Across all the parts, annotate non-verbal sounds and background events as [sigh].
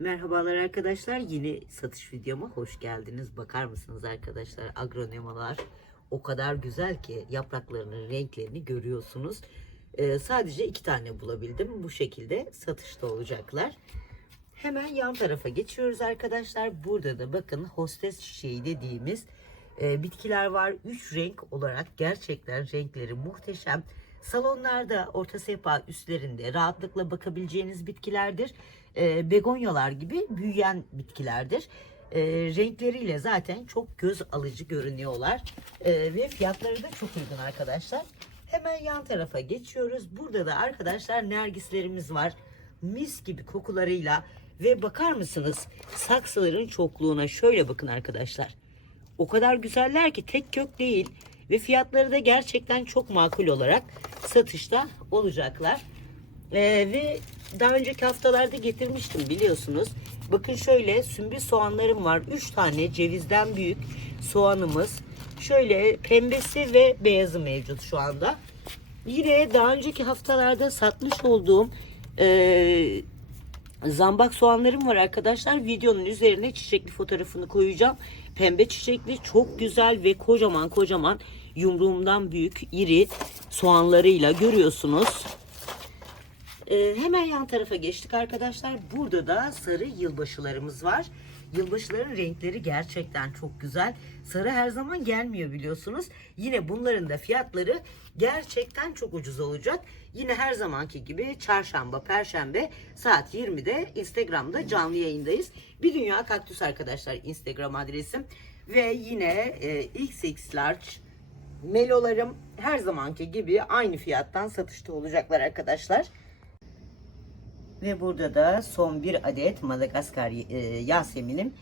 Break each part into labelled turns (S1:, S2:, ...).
S1: Merhabalar arkadaşlar. Yeni satış videoma hoş geldiniz. Bakar mısınız arkadaşlar? Agronemalar o kadar güzel ki yapraklarının renklerini görüyorsunuz. Ee, sadece iki tane bulabildim. Bu şekilde satışta olacaklar. Hemen yan tarafa geçiyoruz arkadaşlar. Burada da bakın hostes çiçeği dediğimiz e, bitkiler var. Üç renk olarak gerçekten renkleri muhteşem. Salonlarda orta sehpa üstlerinde rahatlıkla bakabileceğiniz bitkilerdir. E, begonyalar gibi büyüyen bitkilerdir. E, renkleriyle zaten çok göz alıcı görünüyorlar. E, ve fiyatları da çok uygun arkadaşlar. Hemen yan tarafa geçiyoruz. Burada da arkadaşlar nergislerimiz var. Mis gibi kokularıyla ve bakar mısınız saksıların çokluğuna şöyle bakın arkadaşlar. O kadar güzeller ki tek kök değil ve fiyatları da gerçekten çok makul olarak satışta olacaklar. Ee, ve daha önceki haftalarda getirmiştim biliyorsunuz. Bakın şöyle sümbül soğanlarım var. 3 tane cevizden büyük soğanımız. Şöyle pembesi ve beyazı mevcut şu anda. Yine daha önceki haftalarda satmış olduğum e, zambak soğanlarım var arkadaşlar. Videonun üzerine çiçekli fotoğrafını koyacağım. Pembe çiçekli çok güzel ve kocaman kocaman yumruğumdan büyük iri soğanlarıyla görüyorsunuz. Ee, hemen yan tarafa geçtik arkadaşlar. Burada da sarı yılbaşılarımız var. Yılbaşıların renkleri gerçekten çok güzel. Sarı her zaman gelmiyor biliyorsunuz. Yine bunların da fiyatları gerçekten çok ucuz olacak. Yine her zamanki gibi çarşamba, perşembe saat 20'de Instagram'da canlı yayındayız. Bir Dünya Kaktüs arkadaşlar Instagram adresim. Ve yine e, XX Large melolarım her zamanki gibi aynı fiyattan satışta olacaklar arkadaşlar. Ve burada da son bir adet Madagaskar e, Yasemin'im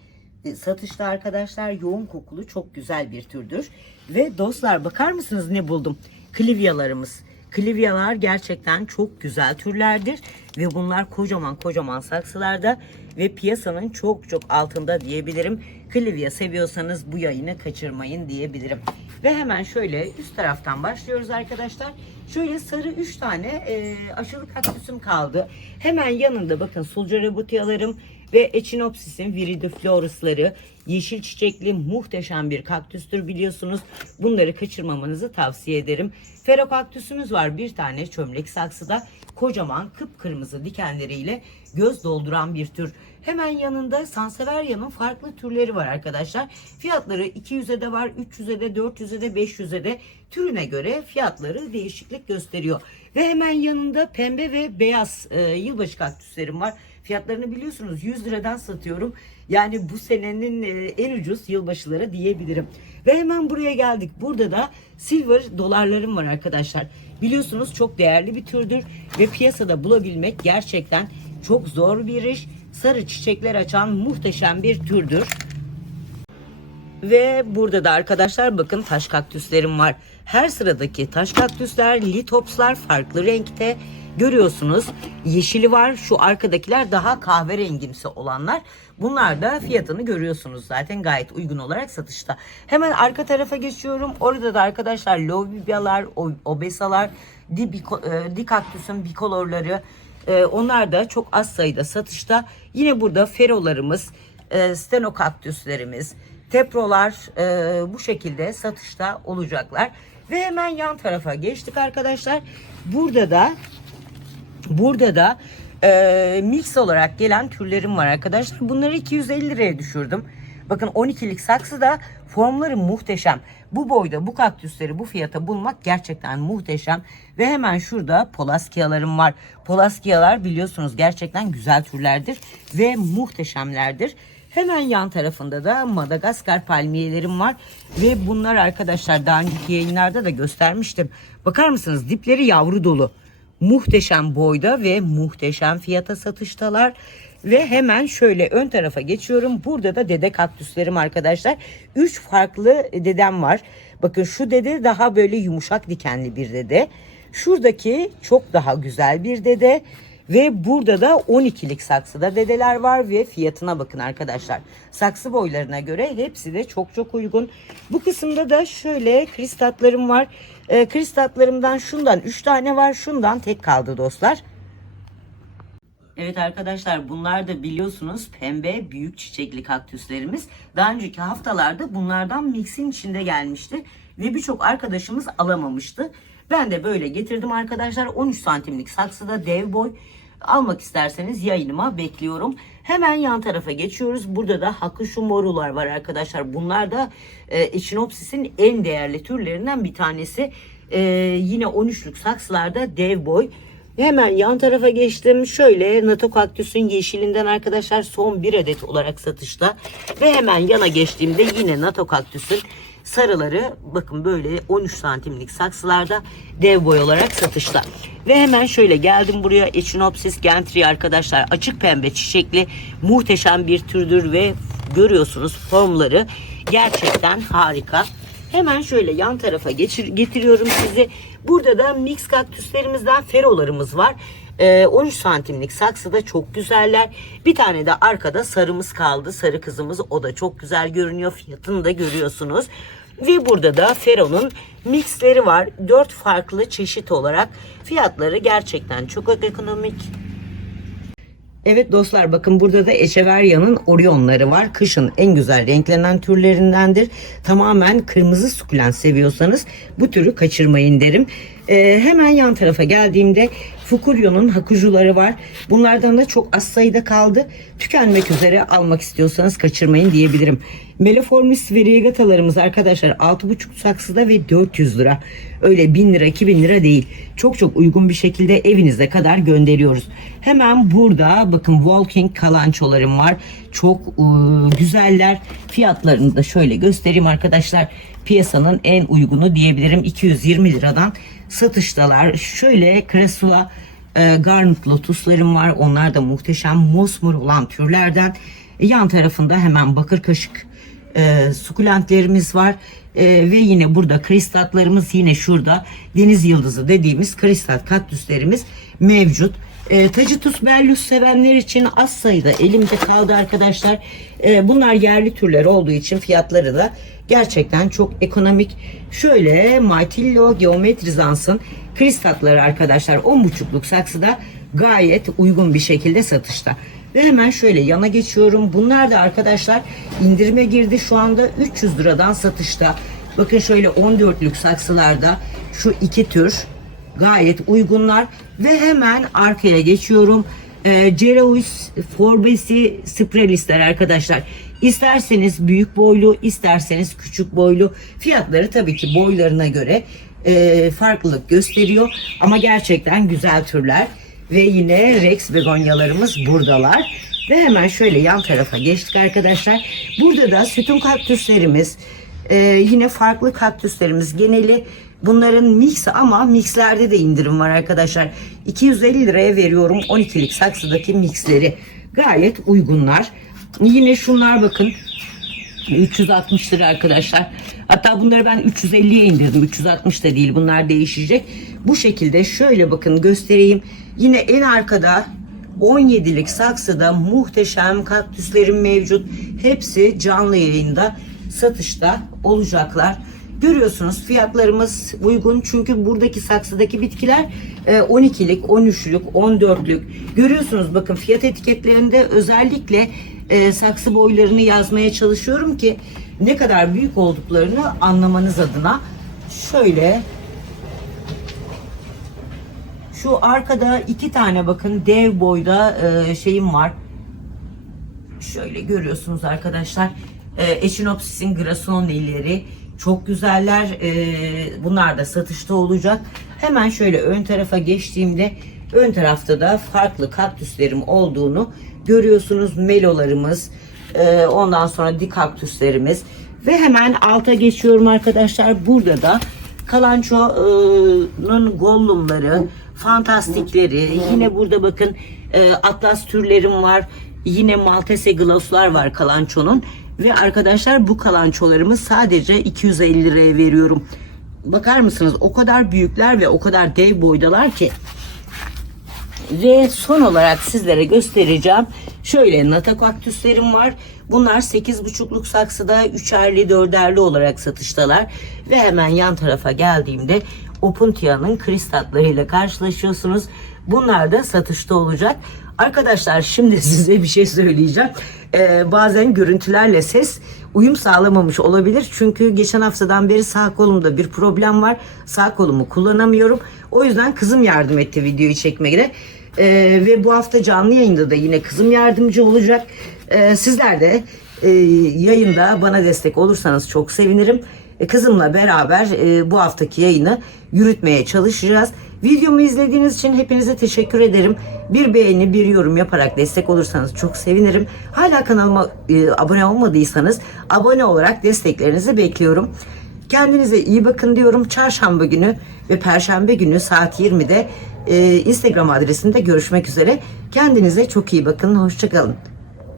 S1: e, satışta arkadaşlar yoğun kokulu çok güzel bir türdür. Ve dostlar bakar mısınız ne buldum? Klivyalarımız. Klivyalar gerçekten çok güzel türlerdir ve bunlar kocaman kocaman saksılarda ve piyasanın çok çok altında diyebilirim. Klivya seviyorsanız bu yayını kaçırmayın diyebilirim. Ve hemen şöyle üst taraftan başlıyoruz arkadaşlar. Şöyle sarı 3 tane e, aşılı kaktüsüm kaldı. Hemen yanında bakın sulcarabutiyalarım ve Echinopsis'in viridiflorusları yeşil çiçekli muhteşem bir kaktüstür biliyorsunuz. Bunları kaçırmamanızı tavsiye ederim. Fero kaktüsümüz var bir tane çömlek saksıda. Kocaman kıpkırmızı dikenleriyle göz dolduran bir tür. Hemen yanında Sanseveria'nın farklı türleri var arkadaşlar. Fiyatları 200'e de var, 300'e de, 400'e de, 500'e de türüne göre fiyatları değişiklik gösteriyor. Ve hemen yanında pembe ve beyaz e, yılbaşı kaktüslerim var. Fiyatlarını biliyorsunuz 100 liradan satıyorum. Yani bu senenin e, en ucuz yılbaşıları diyebilirim. Ve hemen buraya geldik. Burada da silver dolarlarım var arkadaşlar. Biliyorsunuz çok değerli bir türdür ve piyasada bulabilmek gerçekten çok zor bir iş. Sarı çiçekler açan muhteşem bir türdür. Ve burada da arkadaşlar bakın taş kaktüslerim var. Her sıradaki taş kaktüsler, litopslar farklı renkte. Görüyorsunuz yeşili var. Şu arkadakiler daha kahverengimsi olanlar. Bunlar da fiyatını görüyorsunuz zaten gayet uygun olarak satışta. Hemen arka tarafa geçiyorum. Orada da arkadaşlar lovibyalar, obesalar, di, biko, e, bikolorları. e, onlar da çok az sayıda satışta. Yine burada ferolarımız, e, stenokaktüslerimiz, teprolar e, bu şekilde satışta olacaklar. Ve hemen yan tarafa geçtik arkadaşlar. Burada da burada da e, mix olarak gelen türlerim var arkadaşlar. Bunları 250 liraya düşürdüm. Bakın 12'lik saksıda formları muhteşem. Bu boyda bu kaktüsleri bu fiyata bulmak gerçekten muhteşem. Ve hemen şurada polaskiyalarım var. Polaskiyalar biliyorsunuz gerçekten güzel türlerdir ve muhteşemlerdir. Hemen yan tarafında da Madagaskar palmiyelerim var. Ve bunlar arkadaşlar daha önceki yayınlarda da göstermiştim. Bakar mısınız dipleri yavru dolu. Muhteşem boyda ve muhteşem fiyata satıştalar. Ve hemen şöyle ön tarafa geçiyorum. Burada da dede kaktüslerim arkadaşlar. Üç farklı dedem var. Bakın şu dede daha böyle yumuşak dikenli bir dede. Şuradaki çok daha güzel bir dede. Ve burada da 12'lik saksıda dedeler var ve fiyatına bakın arkadaşlar. Saksı boylarına göre hepsi de çok çok uygun. Bu kısımda da şöyle kristatlarım var. Ee, kristatlarımdan şundan 3 tane var. Şundan tek kaldı dostlar. Evet arkadaşlar bunlar da biliyorsunuz pembe büyük çiçekli kaktüslerimiz. Daha önceki haftalarda bunlardan mixin içinde gelmişti ve birçok arkadaşımız alamamıştı. Ben de böyle getirdim arkadaşlar 13 santimlik saksıda dev boy. Almak isterseniz yayınıma bekliyorum. Hemen yan tarafa geçiyoruz. Burada da Hakushu morular var arkadaşlar. Bunlar da e, Echinopsis'in en değerli türlerinden bir tanesi. E, yine 13'lük saksılarda dev boy. Hemen yan tarafa geçtim. Şöyle NATO kaktüsün yeşilinden arkadaşlar son bir adet olarak satışta. Ve hemen yana geçtiğimde yine NATO kaktüsün sarıları bakın böyle 13 santimlik saksılarda dev boy olarak satışta. Ve hemen şöyle geldim buraya Echinopsis gentry arkadaşlar açık pembe çiçekli muhteşem bir türdür ve görüyorsunuz formları gerçekten harika. Hemen şöyle yan tarafa geçir, getiriyorum sizi. Burada da mix kaktüslerimizden ferolarımız var. Ee, 13 santimlik saksıda çok güzeller. Bir tane de arkada sarımız kaldı. Sarı kızımız o da çok güzel görünüyor. Fiyatını da görüyorsunuz. Ve burada da Fero'nun mixleri var. 4 farklı çeşit olarak. Fiyatları gerçekten çok ekonomik. Evet dostlar bakın burada da Echeverria'nın Orion'ları var. Kışın en güzel renklenen türlerindendir. Tamamen kırmızı sukulent seviyorsanız bu türü kaçırmayın derim. Ee, hemen yan tarafa geldiğimde Fukuryo'nun hakucuları var. Bunlardan da çok az sayıda kaldı. Tükenmek üzere almak istiyorsanız kaçırmayın diyebilirim. Meliformis variegatalarımız arkadaşlar 6,5 saksıda ve 400 lira. Öyle 1000 lira 2000 lira değil. Çok çok uygun bir şekilde evinize kadar gönderiyoruz. Hemen burada bakın walking kalançolarım var. Çok ıı, güzeller. Fiyatlarını da şöyle göstereyim arkadaşlar. Piyasanın en uygunu diyebilirim. 220 liradan satıştalar. Şöyle Cresua e, Garnet Lotus'larım var. Onlar da muhteşem mosmor olan türlerden. Yan tarafında hemen bakır kaşık e, sukulentlerimiz var. E, ve yine burada kristatlarımız yine şurada deniz yıldızı dediğimiz kristat kaktüslerimiz mevcut. E, Tacitus bellus sevenler için az sayıda elimde kaldı arkadaşlar. E, bunlar yerli türler olduğu için fiyatları da gerçekten çok ekonomik. Şöyle Martillo Geometrizans'ın kristatları arkadaşlar 10,5'luk saksıda gayet uygun bir şekilde satışta. Ve hemen şöyle yana geçiyorum. Bunlar da arkadaşlar indirime girdi. Şu anda 300 liradan satışta. Bakın şöyle 14'lük saksılarda şu iki tür gayet uygunlar. Ve hemen arkaya geçiyorum. E, Cereus Forbesi Sprelistler arkadaşlar. İsterseniz büyük boylu, isterseniz küçük boylu. Fiyatları tabii ki boylarına göre e, farklılık gösteriyor. Ama gerçekten güzel türler. Ve yine Rex begonyalarımız buradalar. Ve hemen şöyle yan tarafa geçtik arkadaşlar. Burada da sütun kaktüslerimiz, e, yine farklı kaktüslerimiz geneli bunların mixi ama mixlerde de indirim var arkadaşlar. 250 liraya veriyorum 12'lik saksıdaki mixleri. Gayet uygunlar. Yine şunlar bakın 360 lira arkadaşlar. Hatta bunları ben 350'ye indirdim. 360 da değil. Bunlar değişecek. Bu şekilde şöyle bakın göstereyim. Yine en arkada 17'lik saksıda muhteşem kaktüslerim mevcut. Hepsi canlı yayında satışta olacaklar. Görüyorsunuz fiyatlarımız uygun çünkü buradaki saksıdaki bitkiler e, 12'lik, 13'lük, 14'lük. Görüyorsunuz bakın fiyat etiketlerinde özellikle e, saksı boylarını yazmaya çalışıyorum ki ne kadar büyük olduklarını anlamanız adına. Şöyle şu arkada iki tane bakın dev boyda e, şeyim var. Şöyle görüyorsunuz arkadaşlar. E, Echinopsis'in grasonelleri çok güzeller. E, bunlar da satışta olacak. Hemen şöyle ön tarafa geçtiğimde ön tarafta da farklı kaktüslerim olduğunu görüyorsunuz. Melolarımız, e, ondan sonra dikaktüslerimiz ve hemen alta geçiyorum arkadaşlar. Burada da Kalanço'nun gollumları, fantastikleri, yine burada bakın e, atlas türlerim var. Yine Maltese glosslar var kalançonun. Ve arkadaşlar bu kalançolarımı sadece 250 liraya veriyorum. Bakar mısınız? O kadar büyükler ve o kadar dev boydalar ki. Ve son olarak sizlere göstereceğim. Şöyle nata kaktüslerim var. Bunlar 8,5'luk saksıda 3'erli 4'erli olarak satıştalar. Ve hemen yan tarafa geldiğimde Opuntia'nın kristatlarıyla karşılaşıyorsunuz. Bunlar da satışta olacak. Arkadaşlar şimdi [laughs] size bir şey söyleyeceğim. Ee, bazen görüntülerle ses uyum sağlamamış olabilir. Çünkü geçen haftadan beri sağ kolumda bir problem var. Sağ kolumu kullanamıyorum. O yüzden kızım yardım etti videoyu çekmeye. Ee, ve bu hafta canlı yayında da yine kızım yardımcı olacak. Ee, sizler de e, yayında bana destek olursanız çok sevinirim. E, Kızımla beraber e, bu haftaki yayını yürütmeye çalışacağız. Videomu izlediğiniz için hepinize teşekkür ederim. Bir beğeni, bir yorum yaparak destek olursanız çok sevinirim. Hala kanalıma e, abone olmadıysanız abone olarak desteklerinizi bekliyorum. Kendinize iyi bakın diyorum. Çarşamba günü ve Perşembe günü saat 20'de e, Instagram adresinde görüşmek üzere. Kendinize çok iyi bakın. Hoşçakalın.